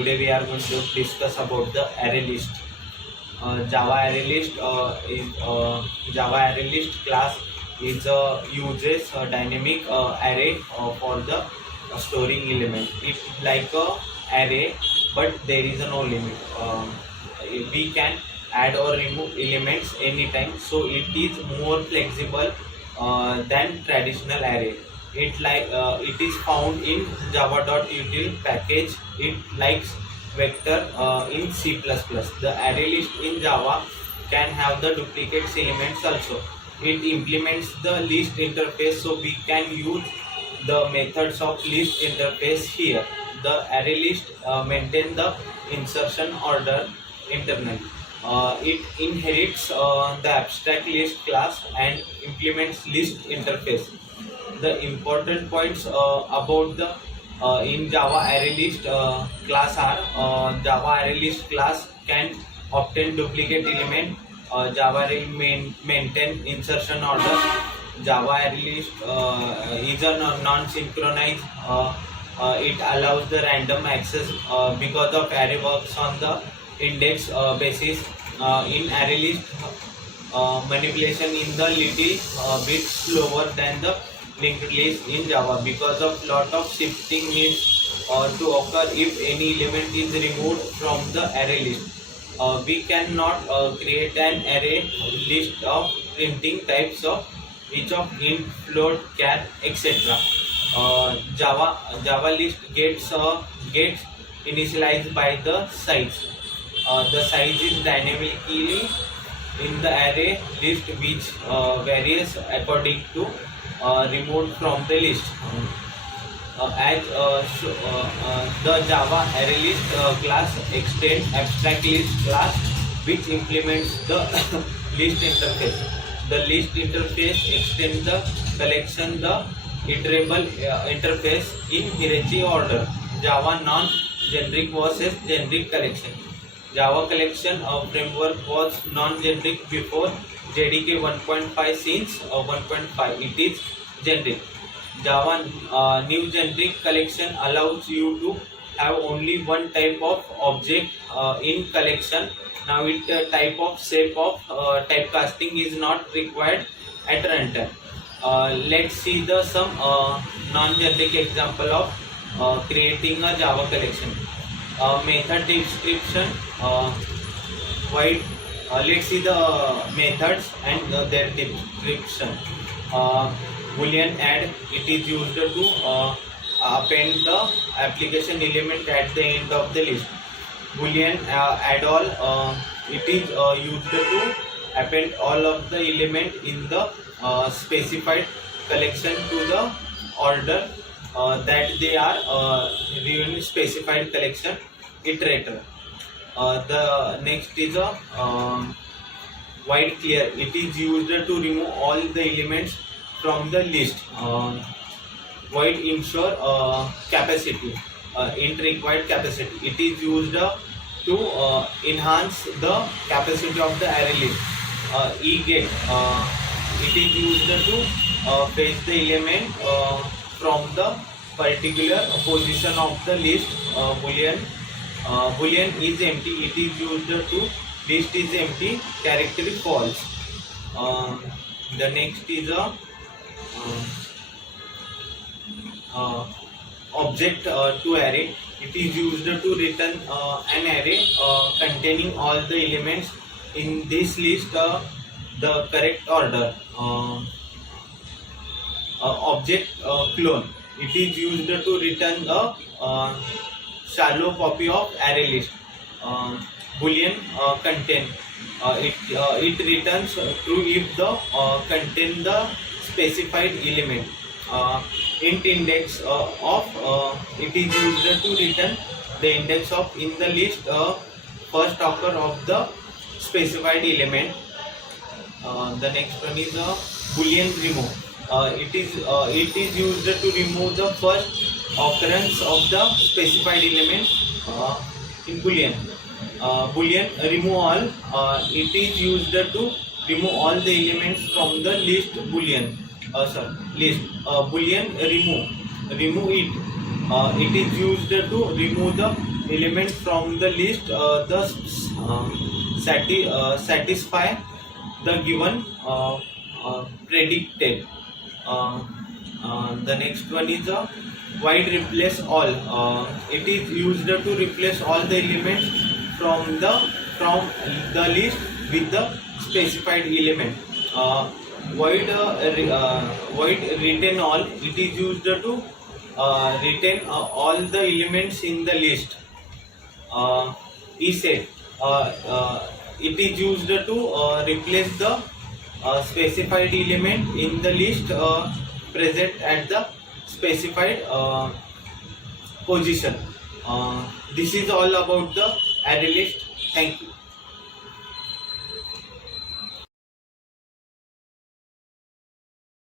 Today we are going to discuss about the array list. Java array list Java array list class is uses a dynamic array for the storing element. It's like a array, but there is no limit. We can add or remove elements anytime, so it is more flexible than traditional array. It is found in java.util package. It likes vector in C++. The array list in Java can have the duplicate elements also. It implements the list interface, so we can use the methods of list interface here. The array list maintain the insertion order internally. It inherits the abstract list class and implements list interface. The important points about the in Java array list class are Java array list class can obtain duplicate element. Java array maintain insertion order. Java array list is a non-synchronized. It allows the random access because of array works on the index basis. In array list, manipulation in the little bit slower than the linked list in Java because of lot of shifting needs to occur if any element is removed from the array list. We cannot create an array list of printing types of each of int, float, char, etc. Java list gets initialized by the size. The size is dynamically in the array list, which varies according to removed from the list. The Java array list class extends abstract list class, which implements the list interface. The list interface extends the collection, the iterable interface in hierarchy order. Java non-generic versus generic collection. Java collection framework was non-generic before JDK 1.5. Since 1.5 it is generic. Java new generic collection allows you to have only one type of object in collection. Now it type of shape of typecasting is not required at runtime. Let's see the some non-generic example of creating a Java collection. Method description. Let's see the methods and their description. Boolean add, it is used to append the application element at the end of the list. Boolean add all, it is used to append all of the element in the specified collection to the order that they are in specified collection iterator. The next is a void clear. It is used to remove all the elements from the list. Void ensure capacity, int required capacity. It is used to enhance the capacity of the array list. Eget, it is used to fetch the element from the particular position of the list. Boolean is empty. It is used to list is empty, character is false. The next is a object to array. It is used to return an array containing all the elements in this list the correct order. Object clone. It is used to return a shallow copy of array list. Boolean contain. It returns true if the contain the specified element. Int index of it is used to return the index of in the list first occur of the specified element. The next one is a Boolean remove. It is used to remove the first occurrence of the specified element in Boolean. Boolean remove all. It is used to remove all the elements from the list Boolean. List. Boolean remove it. It is used to remove the element from the list satisfy the given predicted. The next one is a void replace all. It is used to replace all the elements from the list with the specified element. Void retain all. It is used to retain all the elements in the list. Is said it is used to replace the specified element in the list present at the specified position. This is all about the array list. Thank you.